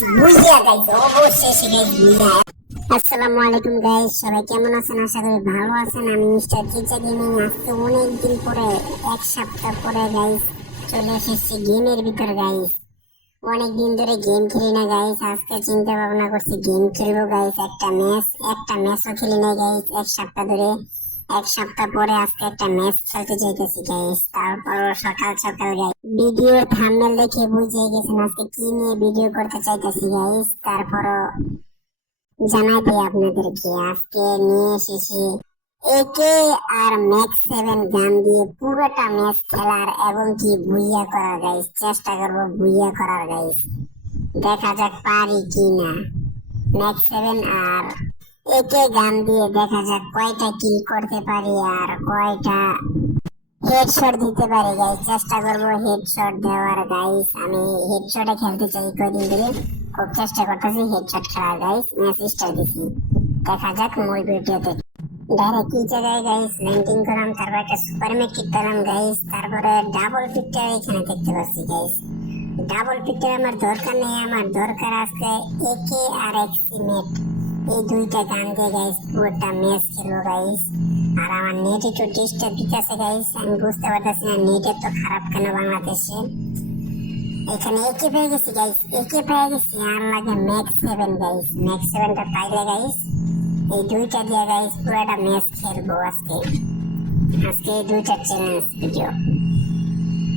বুঝিয়া বুঝিয়া আসসালামু আলাইকুম গাইস সবাই কেমন আছেন? আশা করি ভালো আছেন। আমি মিস্টার চিচা গেমিং আজকে অনেক দিন পরে, এক সপ্তাহ পরে গাইস চলে এসেছি গেমের ভিতর গাইস অনেক দিন ধরে গেম খেলি না গাইস আজকে চিন্তা ভাবনা করছি গেম খেলব গাইস একটা ম্যাচ একটা ম্যাচও খেলি না গাইস এক সপ্তাহ ধরে। এক সপ্তাহ পরে আজকে একটা ম্যাচ খেলতে চাইতেছি গাইস তারপর সকাল সকাল গাইস ভিডিওর থাম্বনেল দেখে বুঝে গেছেন আজকে কি নিয়ে ভিডিও করতে চাইতেছি গাইস তারপরও জানাই দিই আপনাদেরকে, আজকে নিয়ে এসেছি একে আর ম্যাক্স সেভেন গান দিয়ে পুরোটা ম্যাচ খেলার এবং কি বুইয়া করার গাইস চেষ্টা করব বুইয়া করার গাইস দেখা যাক পারি কি না ম্যাক্স সেভেন আর একে গান দিয়ে দেখা যাক কয়টা কিল করতে পারি আর কয়টা হেডশট দিতে পারি গাইস চেষ্টা করব হেডশট দেওয়ার গাইস আমি হেডশটে খেলতে চাই কয়দিন ধরে। খুব চেষ্টা করতেছি হেডশট খেলার গাইস ম্যাচ স্টার্ট দিছি। দেখা যাক মূল ভিডিওতে। ডাইরেক্ট কি জায়গায় গাইস ল্যান্ডিং করলাম, তারপর একটা সুপার মেকিট পেলাম গাইস তারপরে ডাবল পিকটা এখানে দেখতে পাচ্ছি গাইস ডাবল পিকটার আমার দরকার নেই। আমার দরকার আজকে একে আর এক্সি মেট এই দুইটা গান দিয়ে গাইস, পুরোটা ম্যাচ খেলব গাইস। আর আমার নেট একটু ডিস্টার্ব দিতেছে গাইস, আমি বুঝতে পারতেছি না নেটের তো খারাপ কেন বাংলাদেশে? এখানে একে পেয়ে গেছি গাইস, একে পেয়ে গেছি, আর লাগে ম্যাক্স সেভেন গাইস। ম্যাক্স সেভেনটা পাইলে গাইস, এই দুইটা দিয়ে গাইস পুরোটা ম্যাচ খেলব আজকে। আজকে এই দুইটা চ্যালেঞ্জ ভিডিও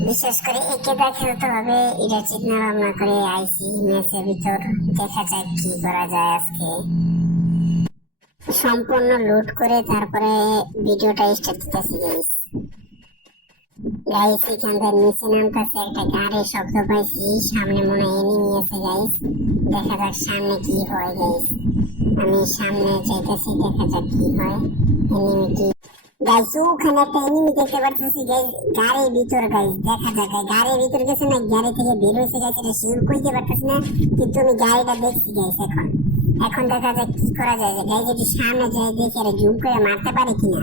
বিশেষ করে একেটা খেলতে হবে, এটা চিন্তা ভাবনা করে আইসি ম্যাচের ভিতর, দেখা যাক কি করা যায় আজকে। সম্পূর্ণ লুট করে তারপরে ভিডিওটা স্টার্ট দিতেছি গাইস গাইস এখান থেকে নিচে নামতেছে একটা গাড়ির শব্দ পাইছি। সামনে মনে হয় এনিমি আছে গাইস দেখা যাক সামনে কি হয় গাইস আমি সামনে যাইতেছি, দেখা যাক কি হয়। এনিমি কি? গাইস ওখানে একটা এনিমি দেখতে পারতেছি গাইস গাড়ির ভিতর গাইস দেখা যাক গাড়ির ভিতর গেছে না? গাড়ি থেকে বের হয়েছে গাইস এটা শিওর কইতে পারতেছি না, কিন্তু আমি গাড়িটা দেখছি গাইস এখন। এখন দেখা যাক কি করা যায়। গাইস একটু সামনে যাই দেখি আর জুম করে মারতে পারি কিনা।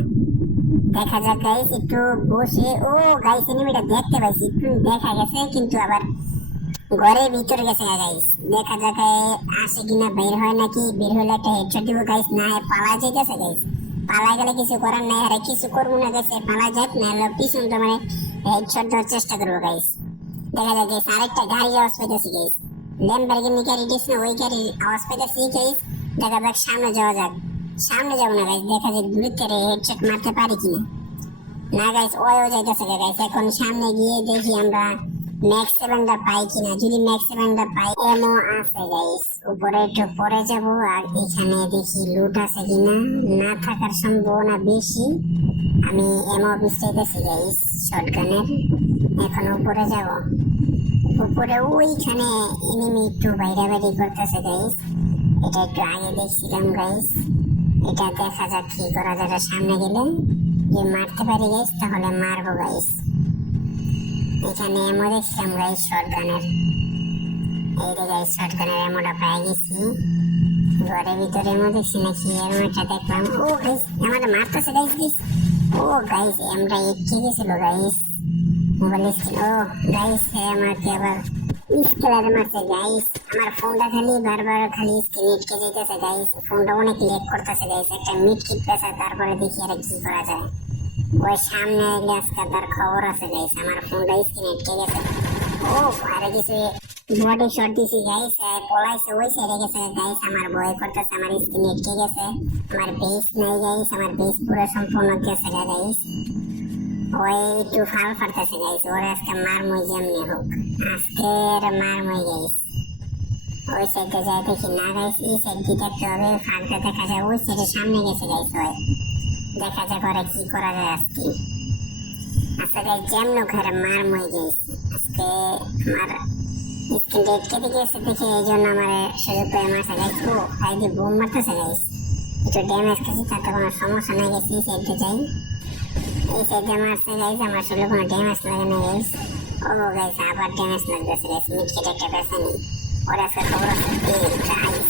দেখা যাক গাইস একটু বসে। ও গাইস এনিমিটা দেখতে পাইছি। একটু দেখা গেছে, কিন্তু আবার ঘরের ভিতরে গেছে গাইস দেখা যাক আসে কিনা, বের হয় নাকি? বের হলে একটা হেডশট দিব গাইস না পালা যাইতেছে গাইস পালা গেলে কিছু করার নাই, আর কিছু করব না গাইস পালা যাক, না হলে পিছন তো মানে হেডশট দেওয়ার চেষ্টা করব গাইস দেখা যাক গাইস আরেকটা গাড়ি আওয়াজ পাইতেছি গাইস ল্যাম্বরগিনি গাড়ি দিস না, ওই গাড়ির আওয়াজ পাইতেছি গাইস? দেখা যাক সামনে যাওয়া যাক। সামনে যাব না গাইস, দেখা যাক দূরের থেকে হেডশট মারতে পারি কি। না গাইস ওয়ও যাইতেছে গাইস, এখন সামনে গিয়ে দেখি আমরা ম্যাক্স সেভেনটা পাই কিনা যদি ম্যাক্স সেভেনটা পাই এমও আছে গাইস। উপরে একটু পরে যাব আর এখানে দেখি লুট আছে কিনা না। থাকার সম্ভাবনা বেশি। আমি এমও বিস্তারিতেছি গাইস শর্টগানের এখন উপরে যাব। উপরে ওইখানে এনিমি একটু বাইরে বাইরে করতেছে গাইস এটা একটু আগে দেখছিলাম গাইস এটা দেখা যাক কি করা যাবে সামনে গেলে। যে মারতে পারি গাইস তাহলে মারবো গাইস এখানে এমো দেখছিলাম গাইস শর্টগানের এই যে গাইস শর্টগানের এমোটা পেয়ে গেছি। ঘরের ভিতরে এমো দেখছি নাকি? এমোটা দেখলাম। ও গাইস আমাদের মারতেছে গাইস গাইস ও গাইস এমটা এটকে গেছিল গাইস মোবাইল স্ক্রিন ও গাইস আমাকে আবার স্কেলার মারছে গাইস আমার ফোনটা খালি বারবার খালি স্ক্রিন এটকে যেতেছে গাইস ফোনটা অনেক লেট করতেছে গাইস একটা মিট কিট পেছে তারপরে দেখি আর কি করা যায় ওই সামনে এলে আজকে তার খবর আছে গাইস আমার ফোনটা স্ক্রিন আটকে গেছে ও আরে কিছু বডি শট দিছি গাইস পলাইছে ওই সাইডে গেছে গাইস আমার ভয় করতেছে আমার স্ক্রিন আটকে গেছে আমার বেস নাই গাইস আমার বেস পুরো সম্পূর্ণ গেছে গাইস ওই একটু ফাল ফাটতেছে গাইস ওর আজকে মার মই যেমনি হোক আজকের মার মই গাইস ওই সাইডে যাই দেখি না গাইস এই সাইড দেখতে হবে ফাঁকটা দেখা যায় ওই সাইডের সামনে গেছে গাইস ওই দেখা যাক ওরা কি করা যায় আজকে আজকে গাইস যেমন ঘরে মার মই গাইস আজকে আমার স্কিন ডেট কেটে গেছে দেখে এই জন্য আমার সুযোগ পেয়ে মারছে গাইস ও ভাই দিয়ে বোম মারতেছে গাইস একটু ড্যামেজ খেয়েছি তাতে কোনো সমস্যা নাই গেছে সাইডে যাই এই সাইডে মারছে গাইস আমার শরীরে কোনো ড্যামেজ লাগে না গাইস ও গাইস আবার ড্যামেজ লাগতেছে গাইস মিট কেটে একটা পেছে নেই ওরা আজকে খবর আছে গাইস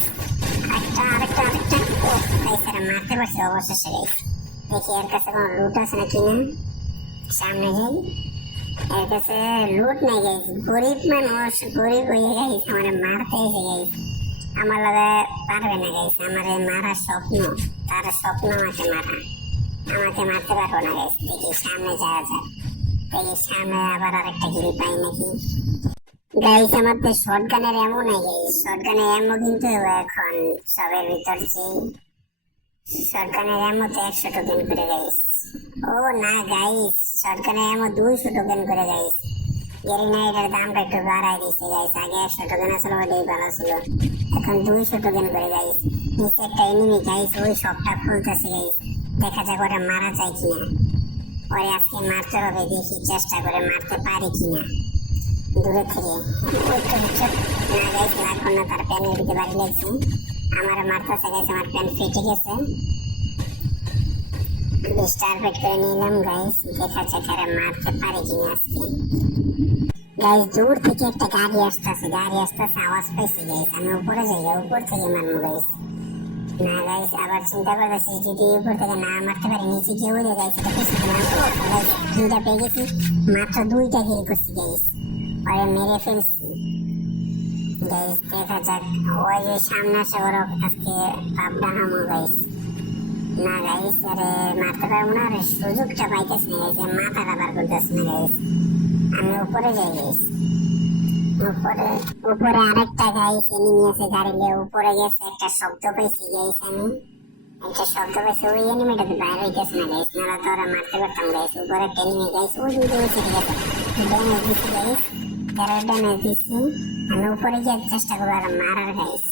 আরেকটা আরেকটা আরেকটা। ও গাইস এরা মারতে পারছে অবশেষে গাইস দেখি এর কাছে কোনো লুট আছে নাকি না। সামনে যাই। এর কাছে লুট নেই গাইস গরিব মানুষ, গরিব হয়ে গাইস আমার মারতে এসে গাইস আমার লাগে পারবে না গাইস আমার মারার স্বপ্ন, তার স্বপ্ন আমাকে মারা। আমাকে মারতে পারব না গাইস দেখি সামনে যাওয়া যাক দেখি সামনে আবার আরেকটা গিরি পাই নাকি। গাইস আমার তো শর্ট এমন নাই গাইস শর্ট এমন কিন্তু এখন সবের ভিতর যে শর্ট এমন তো একশো টোকেন করে গাইস ও না গাইস শর্ট গানের এমন দুইশো টোকেন করে গাইস গেরিনা দামটা একটু বাড়াই দিছে গাইস আগে একশো টোকেন আসলে ওটাই ভালো ছিল। এখন দুইশো টোকেন করে গাইস নিচে একটা এনিমি গাইস ওই শপটা খুলতেছে গাইস দেখা যাক ওটা মারা যায় কিনা। ওরে আজকে মারতে হবে, দেখি চেষ্টা করে মারতে পারি কিনা। দূরে থেকে। না গাইস লাগবো না, তার প্যানের দিকে বাড়ি লাগছে আমার মারতেছে গাইস আমার প্যান ফেটে গেছে। স্টার পেট করে নিলাম গাইস দেখা যাক আর মারতে পারে কিনা আজকে। গাইস দূর থেকে একটা গাড়ি আসতেছে গাড়ি আসতেছে, আওয়াজ পাইছি গাইস আমি উপরে যাই, উপর থেকে মারবো গাইস না গাইস, আবার চিন্তা করতেছি যদি উপর থেকে না মারতে পারি, নিচে গিয়ে উড়ে গাইস এটা কিছু তিনটা পেয়ে গেছি। মাত্র দুইটা কিল করছি, গাইস। পরে মেরে ফেলছি। গাইস, দেখা যাক। ওই যে সামনে আসে ওর আজকে পাবডা হামো, গাইস। না গাইস, আরে মারতে পারব আমি উপরে যাই, গাইস। উপরে উপরে আরেকটা গাইস এনিমি আছে গাড়ি নিয়ে উপরে গেছে, একটা শব্দ পাইছি গাইস আমি। একটা শব্দ পাইছি, ওই এনিমিটাতে বাইরে হইতেছে না, গাইস, নাহলে তো ওরা মারতে পারতাম, গাইস। উপরে একটা এনিমি গাইস, ওই দিকে গেছে ঠিক আছে। ড্যামেজ দিছি, গাইস। তেরো ড্যামেজ দিছি, আমি উপরে গিয়ে চেষ্টা করব আর মারার, গাইস।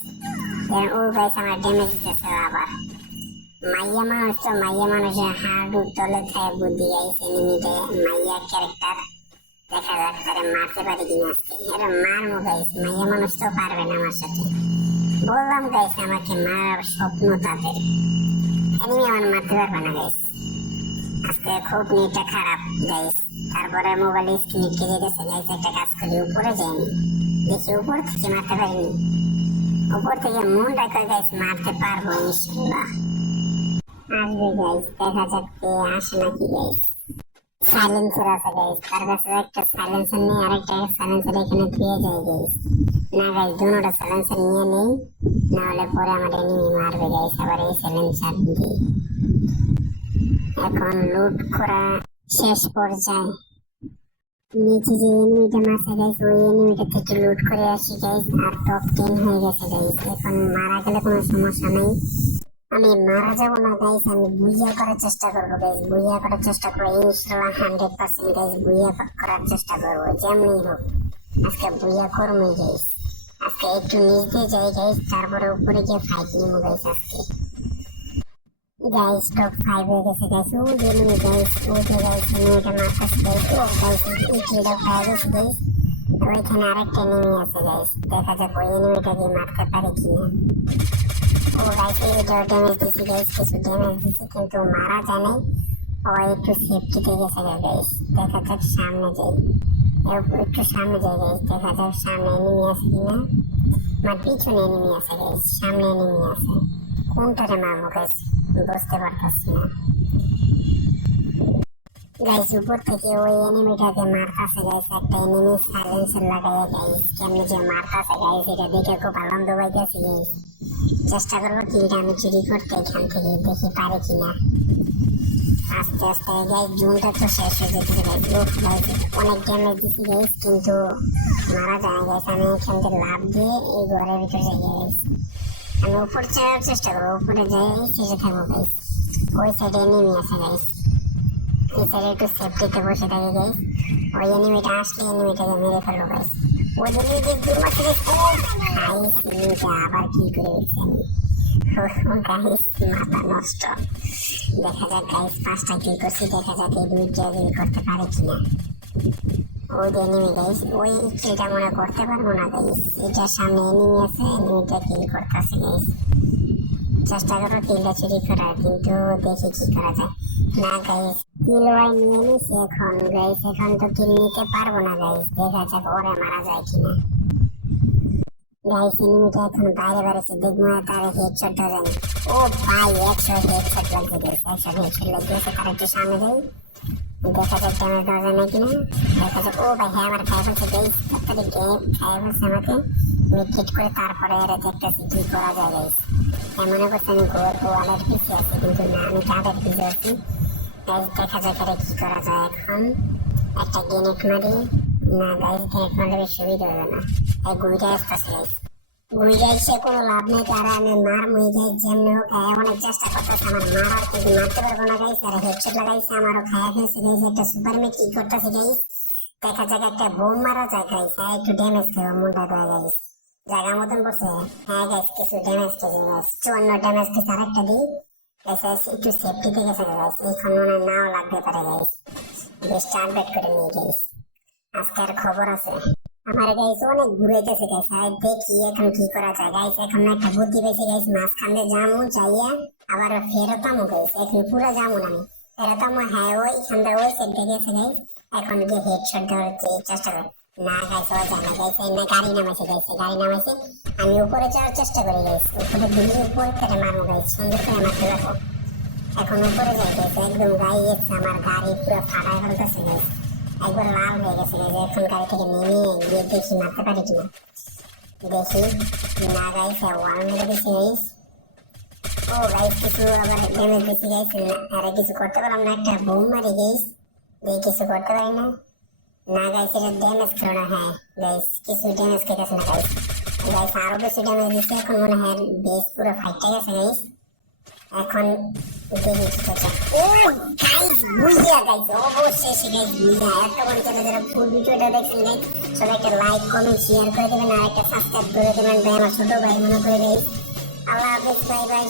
ও, গাইস, আমার ড্যামেজ দিতেছে আবার। মাইয়া মানুষ তো, মাইয়া মানুষের হাড় তলে থাকে বুদ্ধি গাইছে এনিমিতে মাইয়া ক্যারেক্টার দেখা যাক মারতে পারি কিনা আজকে। এটা মারবো গাইস মাইয়া মানুষ তো পারবে না আমার সাথে। বললাম গাইস আমাকে মারার স্বপ্ন তাদের। এনিমি আমার মারতে পারবে না গাইস আজকে খুব নেটটা খারাপ গাইস তারপরে মোবাইল স্ক্রিন কেটে গেছে গাইস একটা কাজ করি, উপরে যাইনি দেখি উপর থেকে মারতে পারিনি। উপর থেকে মনটা করে গাইস মারতে পারব ইনশাল্লাহ আসবে গাইস দেখা যাক কে আসে নাকি গাইস সাইলেন্সার আছে গাইস তার কাছে একটা সাইলেন্সার নেই, আরেকটা সাইলেন্সার এখানে পেয়ে যায় গাইস না গাইস দুটোটা সাইলেন্সার নিয়ে নেই না হলে পরে আমার এনিমি মারবে গাইস আবার এই সাইলেন্সার দিয়ে। এখন লুট করা শেষ পর্যায়ে। নিচে যে এনিমিটা মারছে গাইস ওই এনিমিটা থেকে লুট করে আসি গাইস আর টপ টেন হয়ে গেছে গাইস এখন মারা গেলে কোনো সমস্যা নেই। আমি মারা যাব না গাইস আমি বুইয়া করার চেষ্টা করব গাইস বুইয়া করার চেষ্টা করব ইনশাল্লাহ হান্ড্রেড পার্সেন্ট গাইস বুইয়া করার চেষ্টা করব যেমনি হোক। আজকে বুইয়া করবোই গাইস আজকে একটু নিচ যাই গাইস তারপরে উপরে গিয়ে ফাইট নিবো গাইস আজকে। গাইস টপ ফাইভ হয়ে গেছে গাইস ও যে গাইস ও যে গাইস নিয়ে মারতেছে গাইস ও গাইস কিলটা পাওয়া গেছে গাইস ওইখানে আরেকটা এনিমি আছে গাইস দেখা যাক ওই এনিমিটা দিয়ে মারতে পারে কিনা। যে ড্যামেজ দিছি গাইস কিছু ড্যামেজ দিছি কিন্তু মারা যায় নাই। ও একটু সেফটিতে গেছে গাইস দেখা যাক সামনে যাই। একটু সামনে যাই গাইস দেখা যাক সামনে এনিমি আছে কিনা। আমার পিছনে এনিমি আছে গাইস সামনে এনিমি আছে। কোনটারে মারবো গাইস বুঝতে পারতেছি না। গাইস উপর থেকে ওই এনিমিটাকে মারতাছে গাইস একটা এনিমি সাইলেন্সার লাগাইয়া গাইস কেমনে যে মারতাছে গাইস এটা দেখে খুব আনন্দ পাইতেছি গাইস চেষ্টা করব কিলটা আমি চুরি করতে এখান থেকে, দেখি পারে কিনা। আস্তে আস্তে গাইস জুনটা তো শেষ হয়ে যেতেছে গাইস লোক গাইস অনেক ড্যামেজ দিচ্ছি গাইস কিন্তু মারা যায় না গাইস আমি এখান থেকে লাভ দিয়ে এই ঘরের ভিতরে যাই গাইস আমি উপর যাওয়ার চেষ্টা করব, উপরে যাই, শেষে থাকব গাইস ওই সাইডে এনিমি আছে গাইস এই সাইডে একটু সেফটিতে বসে থাকি গাইস ওই এনিমিটা আসলে এনিমিটাকে মেরে ফেলব গাইস ওই যে যে দূর মাসে গাইস ও গাইস আবার কি করে মাথা নষ্ট। দেখা যাক, গাইস, পাঁচটা কিল করছি, দেখা যাক এই করতে পারে কিনা। ওই যে এনিমি ওই কিলটা মনে করতে পারব না, গাইস। এটার সামনে এনিমি চুরি করার, কিন্তু দেখি কি না, গাইস কিল ওয়াই নিয়ে নিছি এখন গাইস এখন তো কিল নিতে পারব না গাইস। দেখা যাক ওরে মারা যায় কিনা। গাইস এনিমিটা এখন বাইরে বেড়েছে দেখব না তার ও ভাই, একশো হেডশট সামনে যাই। দেখা যাক নাকি না দেখা যাক, ও ভাই হ্যাঁ আমার খাই ফেলছে গাইস, তাড়াতাড়ি তারপরে করা যায় গাইস। মনে করছে আমি গোর ওয়ালের পিছিয়ে কিন্তু আমি কাঁধের পিছিয়ে আছি গাইস দেখা যাক এটা কি করা যায়। এখন একটা গেনেট মারি না গাইস গেনেট মারলে সুবিধা হবে না। এই গুইটা আসতেছে গাইস গুইটা এসে কোনো লাভ নেই তারা আমি মার মুই গাইস যেমনি হোক অনেক চেষ্টা করতেছে আমার মারার কিন্তু মারতে পারব না গাইস আর হেডশট লাগাইছে, আমারও খায়া ফেলছে গাইস একটা সুপার মেট কি করতেছে গাইস দেখা যাক, একটা বোম মারা যায় গাইস আর একটু ড্যামেজ খাব মুন্ডা করে গাইস জায়গা মতন করছে হ্যাঁ গাইস কিছু ড্যামেজ খেয়েছে গাইস চুয়ান্ন ড্যামেজ খেয়েছে আরেকটা দিই। গাইস একটু সেফটিতে গেছে গাইস এইখন মনে হয় নাও লাগতে পারে গাইস বেশ আপডেট করে নিয়ে গাইস আজকে আর খবর আছে। আমার গাইস অনেক ঘুরাইতেছে গাইস আর দেখি এখন কি করা যায়। গাইস এখন একটা বুদ্ধি পেয়েছি গাইস মাঝখানে যামু যাইয়া আবার ফেরতামু গাইস এখন পুরো না আমি। ফেরতামু হ্যাঁ ওই খান্দা ওই সেট গেছে গাইস এখন গিয়ে হেডশট দেওয়ার চেষ্টা করি। না গাইস ও যায় না গাইস এই না গাড়ি নামাইছে গাইস গাড়ি নামাইছে। আমি উপরে যাওয়ার চেষ্টা করি গাইস উপরে দিল্লি উপরে থেকে মারবো গাইস সুন্দর করে মারতে পারব এখন উপরে যাই গাইস একদম গাড়ি এসছে আমার গাড়ি পুরো ফাটায় ফেলতেছে গাইস একবার লাল হয়ে গেছে গাইস এখন গাড়ি থেকে নেমে গিয়ে দেখি মারতে পারি কিনা। দেখি না গাইস ওয়াল মেরে দিছি গাইস ও গাইস কিছু আবার ড্যামেজ দিছি গাইস আরে কিছু করতে পারলাম না, একটা বোম মারি গাইস দেখি কিছু করতে পারি না। না গাইস এটা ড্যামেজ খেলো না হ্যাঁ গাইস কিছু ড্যামেজ খেতেছে না গাইস গাইস আরও বেশি ড্যামেজ দিচ্ছে এখন মনে হয় বেস পুরো ফাইটটা গেছে গাইস এখন দেখি কি করছে ও গাইস বুঝিয়া গাইস ফুল ভিডিওটা দেখছেন গাইস সবাই একটা লাইক করে দেবেন, আর একটা সাবস্ক্রাইব করে দেবেন, ভাই, আমার ছোট ভাই, মনে করে গাইস আল্লাহ হাফেজ বাই বাই